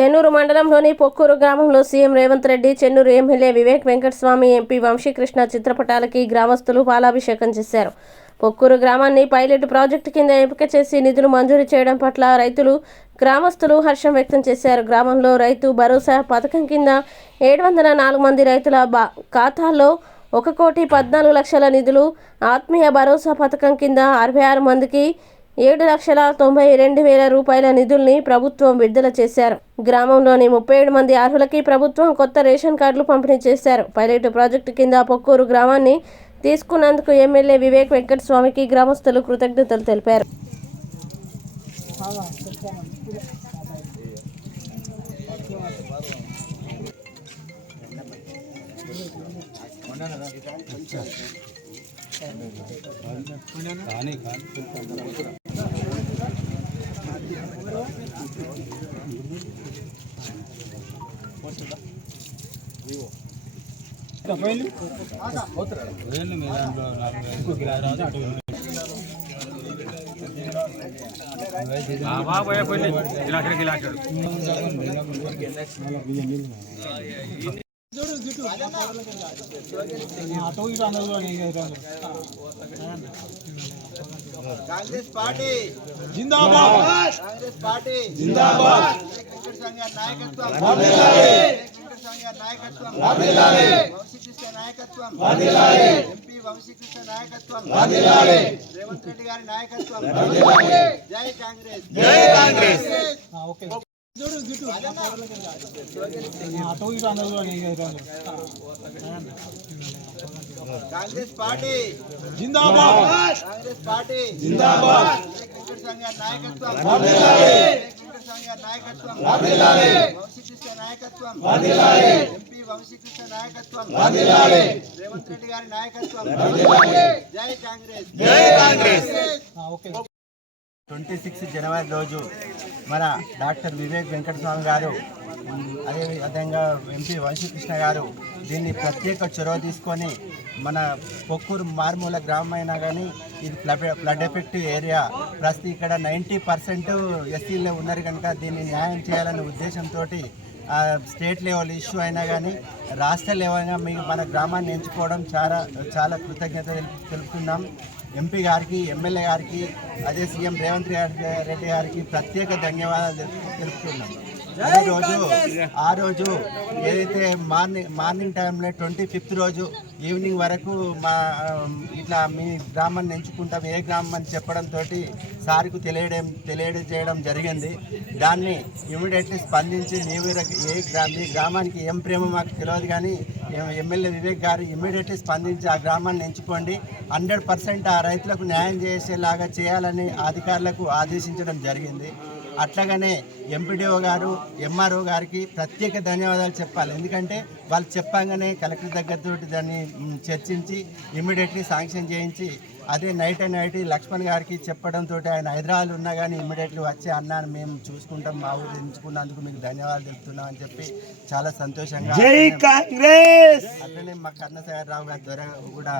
చెన్నూరు మండలంలోని పొక్కూరు గ్రామంలో CM Revanth Reddy, Chennur MLA Vivek Venkataswamy, MP Vamsi Krishna చిత్రపటాలకి గ్రామస్తులు పాలాభిషేకం చేశారు. పొక్కూరు గ్రామాన్ని పైలట్ ప్రాజెక్టు కింద ఎంపిక చేసి నిధులు మంజూరు చేయడం పట్ల రైతులు, గ్రామస్తులు హర్షం వ్యక్తం చేశారు. గ్రామంలో రైతు భరోసా పథకం కింద 704 మంది రైతుల ఖాతాల్లో 1,14,00,000 నిధులు, ఆత్మీయ భరోసా పథకం కింద 66 మందికి 7,92,000 రూపాయల నిధుల్ని ప్రభుత్వం విడుదల చేశారు. గ్రామంలోని 37 మంది అర్హులకి ప్రభుత్వం కొత్త రేషన్ కార్డులు పంపిణీ చేశారు. పైలట్ ప్రాజెక్టు కింద పొక్కూరు గ్రామాన్ని తీసుకున్నందుకు ఎమ్మెల్యే వివేక్ వెంకటస్వామికి గ్రామస్తులు కృతజ్ఞతలు తెలిపారు. कांग्रेस पार्टी जिंदाबाद, कांग्रेस पार्टी जिंदाबाद, नायकत्व नायकत्व వంశీకృష్ణ నాయకత్వం ఎంపీ వంశీకృష్ణ నాయకత్వం రేవంత్ రెడ్డి గారి నాయకత్వం జై కాంగ్రెస్ జై కాంగ్రెస్ कांग्रेस पार्टी जिंदाबाद, कांग्रेस पार्टी जिंदाबाद, नायकत्व नायकत्व వంశీకృష్ణ నాయకత్వం ఎంపీ వంశీకృష్ణ నాయకత్వం రేవంత్ రెడ్డి గారి నాయకత్వం జై కాంగ్రెస్ జై కాంగ్రెస్ 26 జనవరి రోజు మన డాక్టర్ వివేక్ వెంకటస్వామి గారు, అదేవిధంగా ఎంపీ వంశీకృష్ణ గారు దీన్ని ప్రత్యేక చొరవ తీసుకొని మన పొక్కూరు మారుమూల గ్రామం అయినా కానీ ఇది ఫ్లడ్ ఎఫెక్టివ్ ఏరియా, ప్రస్తుతం ఇక్కడ 90% ఎస్సీలో ఉన్నారు కనుక దీన్ని న్యాయం చేయాలనే ఉద్దేశంతో స్టేట్ లెవెల్ ఇష్యూ అయినా కానీ రాష్ట్ర లెవెల్గా మీకు మన గ్రామాన్ని ఎంచుకోవడం చాలా కృతజ్ఞత తెలుపుతున్నాం. ఎంపీ గారికి, ఎమ్మెల్యే గారికి, అదే సీఎం రేవంత్ రెడ్డి గారికి ప్రత్యేక ధన్యవాదాలు తెలుపుతున్నాం. ఆ రోజు ఏదైతే మార్నింగ్ టైంలో 25th రోజు ఈవినింగ్ వరకు ఇట్లా మీ గ్రామాన్ని ఎంచుకుంటాం, ఏ గ్రామం అని చెప్పడంతో సార్కు తెలియజేయడం జరిగింది. దాన్ని ఇమీడియట్లీ స్పందించి మీ గ్రామానికి ఏం ప్రేమ మాకు తెలియదు కానీ ఎమ్మెల్యే వివేక్ గారు ఇమీడియట్లీ స్పందించి ఆ గ్రామాన్ని ఎంచుకోండి, 100% ఆ రైతులకు న్యాయం చేసేలాగా చేయాలని అధికారులకు ఆదేశించడం జరిగింది. అట్లాగనే ఎంపీడీఓ గారు, ఎంఆర్ఓ గారికి ప్రత్యేక ధన్యవాదాలు చెప్పాలి. ఎందుకంటే వాళ్ళు చెప్పంగానే కలెక్టర్ దగ్గరతో దాన్ని చర్చించి ఇమ్మీడియట్లీ శాంక్షన్ చేయించి, అదే నైట్ లక్ష్మణ్ గారికి చెప్పడంతో ఆయన హైదరాబాద్ ఉన్నా కానీ ఇమ్మీడియట్లీ వచ్చి అన్నాను మేము చూసుకుంటాం, మా ఊరు ఎంచుకున్నందుకు మీకు ధన్యవాదాలు తెలుపుతున్నాం అని చెప్పి చాలా సంతోషంగా. అట్లనే మా కన్నసాగరరావు గారి ద్వారా కూడా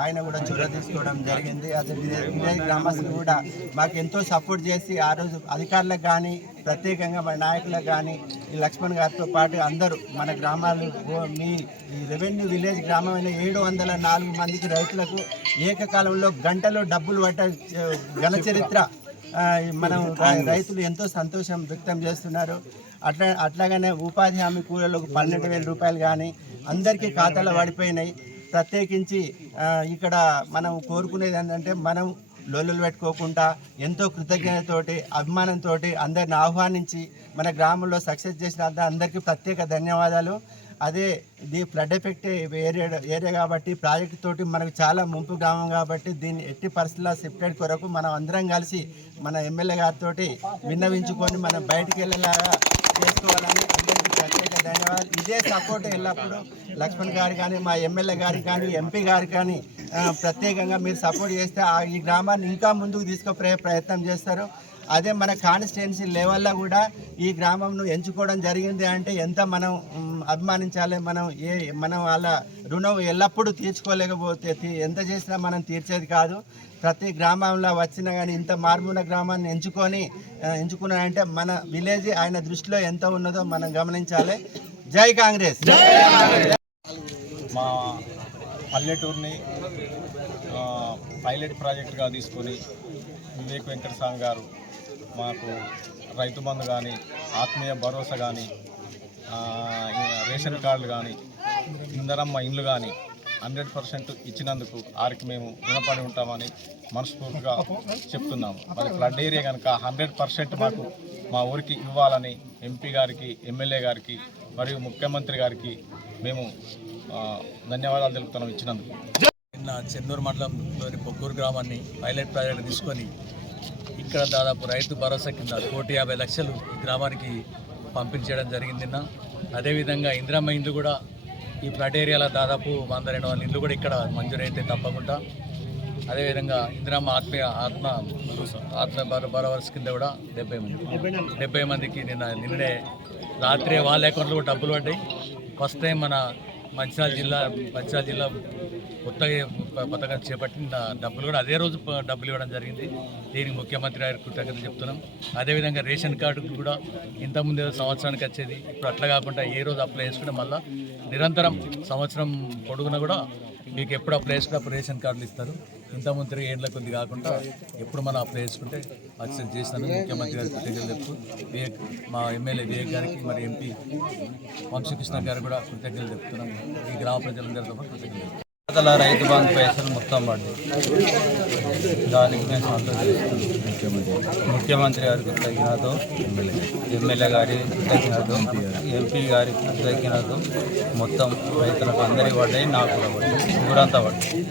ఆయన కూడా చొరవ తీసుకోవడం జరిగింది. అదే విలేజ్ గ్రామస్తులు కూడా మాకు ఎంతో సపోర్ట్ చేసి ఆ రోజు అధికారులకు కానీ ప్రత్యేకంగా మన నాయకులకు కానీ ఈ లక్ష్మణ్ గారితో పాటు అందరూ మన గ్రామాలు మీ రెవెన్యూ విలేజ్ గ్రామమైన 704 మందికి రైతులకు ఏకకాలంలో గంటలో డబ్బులు పట్ట ఘన చరిత్ర మనం రైతులు ఎంతో సంతోషం వ్యక్తం చేస్తున్నారు. అట్లాగనే ఉపాధి హామీ కూలీలకు 12,000 రూపాయలు కానీ అందరికీ ఖాతాలో పడిపోయినాయి. ప్రత్యేకించి ఇక్కడ మనం కోరుకునేది ఏంటంటే మనం లొల్లులు పెట్టుకోకుండా ఎంతో కృతజ్ఞతతోటి, అభిమానంతో అందరిని ఆహ్వానించి మన గ్రామంలో సక్సెస్ చేసిన అందరికీ ప్రత్యేక ధన్యవాదాలు. అదే ఇది ఫ్లడ్ ఎఫెక్ట్ ఏరియా కాబట్టి ప్రాజెక్టు తోటి మనకు చాలా ముంపు గ్రామం కాబట్టి దీన్ని ఎట్టి పరిస్థితుల్లో సెపరేట్ కొరకు మనం అందరం కలిసి మన ఎమ్మెల్యే గారితో విన్నవించుకొని మనం బయటికి వెళ్ళేలాగా చేసుకోవాలని అందరికీ ప్రత్యేక ధన్యవాదాలు. ఇదే సపోర్ట్ ఎల్లప్పుడూ లక్ష్మణ్ గారు కానీ, మా ఎమ్మెల్యే గారికి కానీ, ఎంపీ గారికి కానీ ప్రత్యేకంగా మీరు సపోర్ట్ చేస్తే ఈ గ్రామాన్ని ఇంకా ముందుకు తీసుకుపోయే ప్రయత్నం చేస్తారు. అదే మన కాన్స్టిట్యున్సీ లెవెల్లో కూడా ఈ గ్రామంను ఎంచుకోవడం జరిగింది అంటే ఎంత మనం అభిమానించాలి. మనం వాళ్ళ రుణం ఎల్లప్పుడూ తీర్చుకోలేకపోతే ఎంత చేసినా మనం తీర్చేది కాదు. ప్రతి గ్రామంలో వచ్చినా కానీ ఇంత మారుమూల గ్రామాన్ని ఎంచుకున్నాడంటే మన విలేజ్ ఆయన దృష్టిలో ఎంత ఉన్నదో మనం గమనించాలి. జై కాంగ్రెస్. మా పల్లెటూరుని పైలట్ ప్రాజెక్టుగా తీసుకొని వివేక్ వెంకటస్వామి గారు మాకు రైతు బంధు కానీ, ఆత్మీయ భరోసా కానీ, రేషన్ కార్డులు కానీ, ఇందరమ్మ ఇండ్లు కానీ 100% ఇచ్చినందుకు వారికి మేము రుణపడి ఉంటామని మనస్ఫూర్తిగా చెప్తున్నాము. మరి ఫ్లడ్ ఏరియా కనుక 100% మాకు మా ఊరికి ఇవ్వాలని ఎంపీ గారికి, ఎమ్మెల్యే గారికి మరియు ముఖ్యమంత్రి గారికి మేము ధన్యవాదాలు తెలుపుతున్నాం ఇచ్చినందుకు. నిన్న చెన్నూరు మండలంలోని పొక్కూరు గ్రామాన్ని పైలట్ ప్రాజెక్టు తీసుకొని ఇక్కడ దాదాపు రైతు భరోసా కింద 1,50,00,000 ఈ గ్రామానికి పంపించడం జరిగింది. నిన్న అదేవిధంగా ఇందిరమ్మ ఇండ్లు కూడా ఈ ఫ్లడ్ ఏరియాలో దాదాపు 100-200 ఇండ్లు కూడా ఇక్కడ మంజూరైతే తప్పకుండా. అదేవిధంగా ఇందిరమ్మ ఆత్మ భరోసా కింద కూడా 70 మందికి నిన్ననే రాత్రి వాళ్ళ అకౌంట్లో కూడా డబ్బులు పడ్డాయి. ఫస్ట్ టైం మన మంచిర్యాల జిల్లా కొత్తగా పథకం చేపట్టిన డబ్బులు కూడా అదే రోజు డబ్బులు ఇవ్వడం జరిగింది. దీనికి ముఖ్యమంత్రి గారికి కృతజ్ఞతలు చెప్తున్నాం. అదేవిధంగా రేషన్ కార్డు కూడా ఇంతకుముందు ఏదో సంవత్సరానికి వచ్చేది, ఇప్పుడు అట్లా కాకుండా ఏ రోజు అప్లై చేసుకుంటే మళ్ళీ నిరంతరం సంవత్సరం పొడుగున కూడా మీకు ఎప్పుడు అప్లై చేసుకుంటే అప్పుడు రేషన్ కార్డులు ఇస్తారు. ఇంతకుముందు 3 ఏళ్ళ కొద్ది కాకుండా ఎప్పుడు మనం అప్లై చేసుకుంటే అక్సెప్ట్ చేసినందుకు ముఖ్యమంత్రి గారికి కృతజ్ఞతలు చెప్తూ మా ఎమ్మెల్యే వివేక్ గారికి మరి ఎంపీ వంశీకృష్ణ గారికి కూడా కృతజ్ఞతలు చెప్తున్నాం. ఈ గ్రామ ప్రజలందరితో కృతజ్ఞతలు. రైతు బంధు పైసలు మొత్తం పడ్డాయి. దానికి మేము సంతోషిస్తున్నాం. ముఖ్యమంత్రి గారికి కృతజ్ఞతలు, ఎమ్మెల్యే గారి కృతజ్ఞతలు, ఎంపీ గారి కృతజ్ఞతలు. మొత్తం రైతులకు అందరికీ పడ్డాయి, నాకు కూడా పడ్డాయి, ఊరంతా పడ్డాయి.